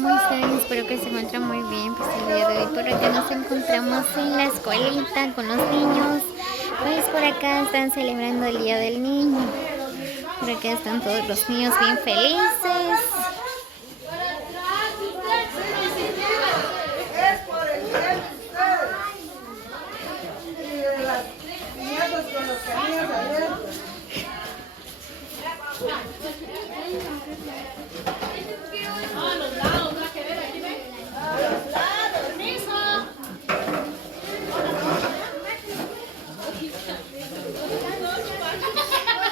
¿cómo están? Espero que se encuentren muy bien. Pues el día de hoy por acá nos encontramos en la escuelita con los niños. Pues por acá están celebrando el Día del Niño. Por acá están todos los niños bien felices.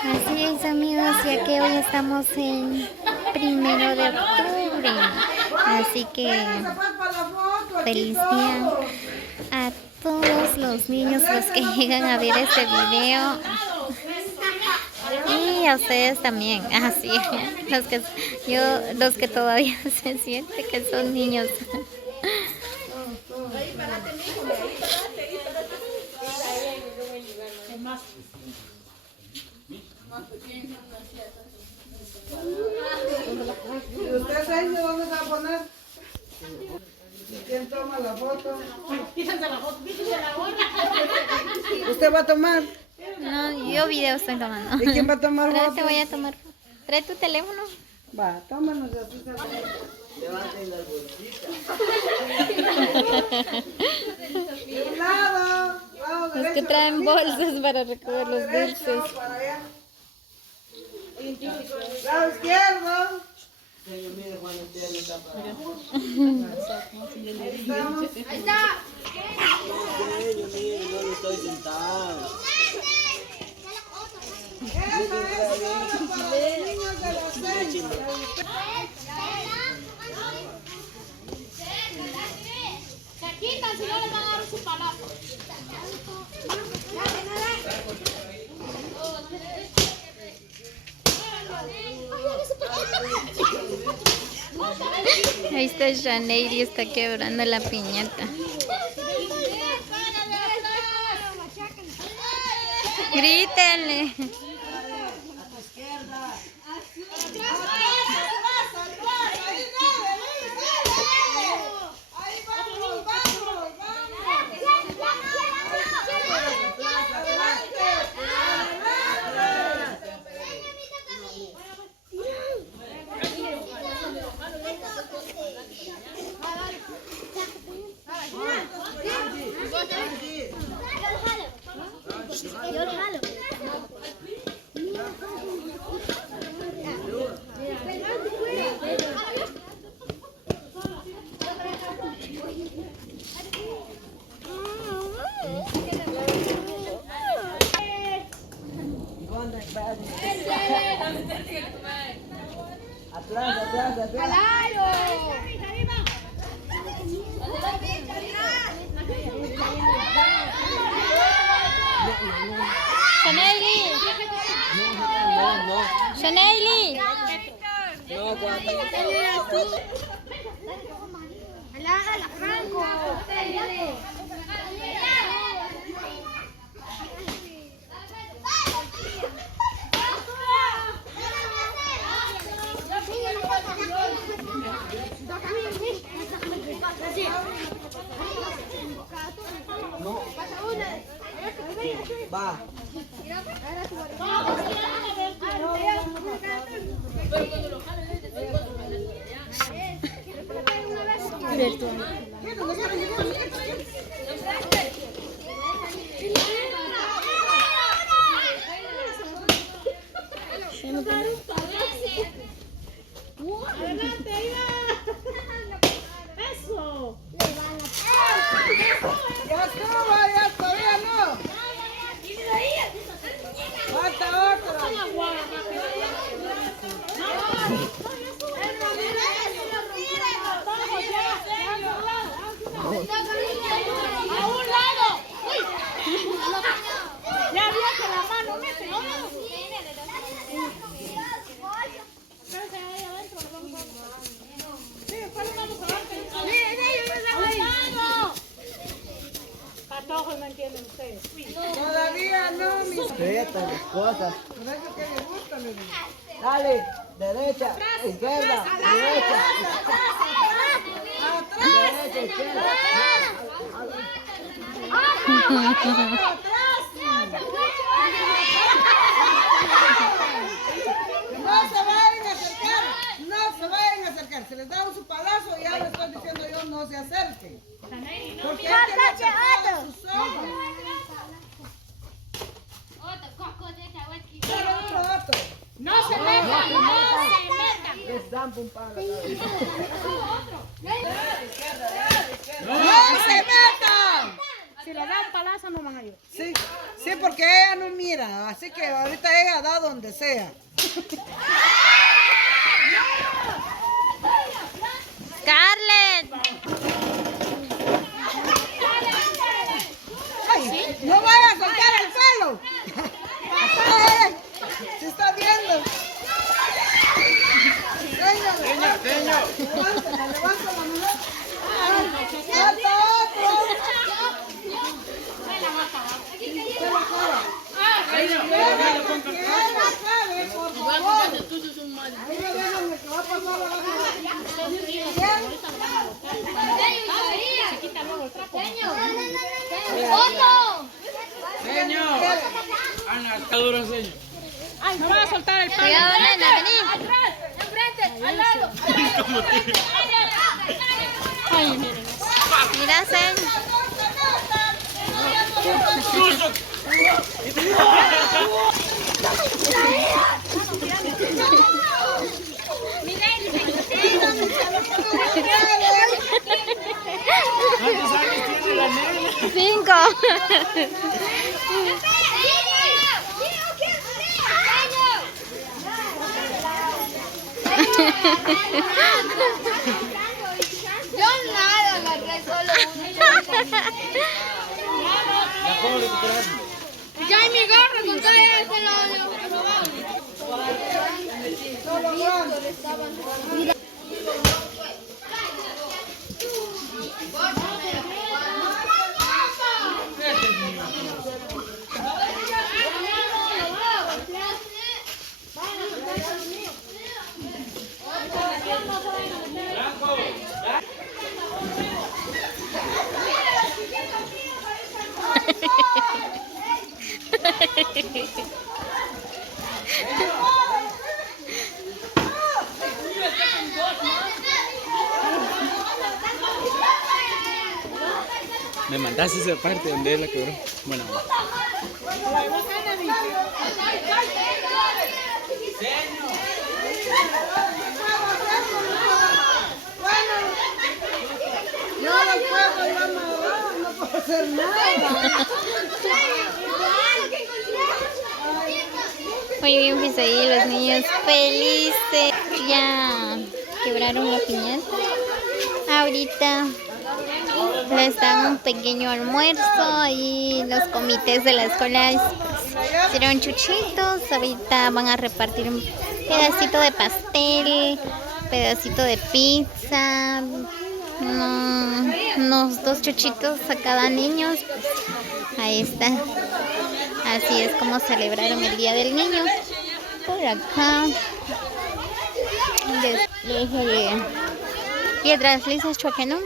Así es, amigos, ya que hoy estamos en 1 de octubre, así que feliz día a todos los niños los que llegan a ver este video y a ustedes también, así los que todavía se siente que son niños. ¿Y usted sabe dónde se va a poner? ¿Quién toma la foto? ¿Usted va a tomar? No, yo video estoy tomando. ¿Y quién va a tomar foto? Te voy a tomar. Trae tu teléfono. Va, tómanos así. Levanten las bolsitas. Lado Los que traen bolsas para recoger los dulces. Lado izquierdo. Ahí está. No lo estoy sentado. Se quitan si no les van a dar su palazo. Ahí está Janeiri y está quebrando la piñata. Grítenle. Yo lo jalo. Atrás. ¡Claro! Janeiri. Janeiri. ¡Alá, Franco! Va. Adelante, ahí va. Eso. Ya todavía no. Falta otro. A un lado. Ya vio que la mano mete. Patojo, no entienden ustedes. Todavía no, mis. Respeta las cosas. Por eso que le gusta, le digo. Dale, derecha, izquierda, derecha. No se vayan a acercar, no se vayan a acercar. Se les da un su palazo y ya les estoy diciendo yo no se acerquen. Porque hay que respetar sus ojos. Otro. No se metan, no se metan. Les dan un palo. ¡No se metan! Si le dan palazo no van a ir. Sí, sí, porque ella no mira, así que ahorita ella da donde sea. Scarlett. Ay, no vaya a soltar el pelo. Ay, se está viendo. Levanta la mujer. Falta otro. Por favor. Ahí me dejan el que va a pasar la Está duro, señor. Ay, no van a soltar el palo. Cuidado, nena, vení. Enfrente, al lado. Ay, miren. Mira, Sen. ¿Cuántos años tiene la nena? 5. Yo nada, agarré solo ¿Cómo le quitas? Ya en mi gorro, con todo eso Me mandaste esa parte donde él la quebró. Bueno. Yo no puedo, yo no puedo hacer nada. Muy bien, pues ahí los niños felices. Ya quebraron la piñata. Ahorita les dan un pequeño almuerzo y los comités de la escuela hicieron chuchitos. Ahorita van a repartir un pedacito de pastel, pedacito de pizza, unos 2 chuchitos a cada niño. Pues, ahí está. Así es como celebraron el Día del Niño. Por acá. Piedras lisas, choque, ¿no?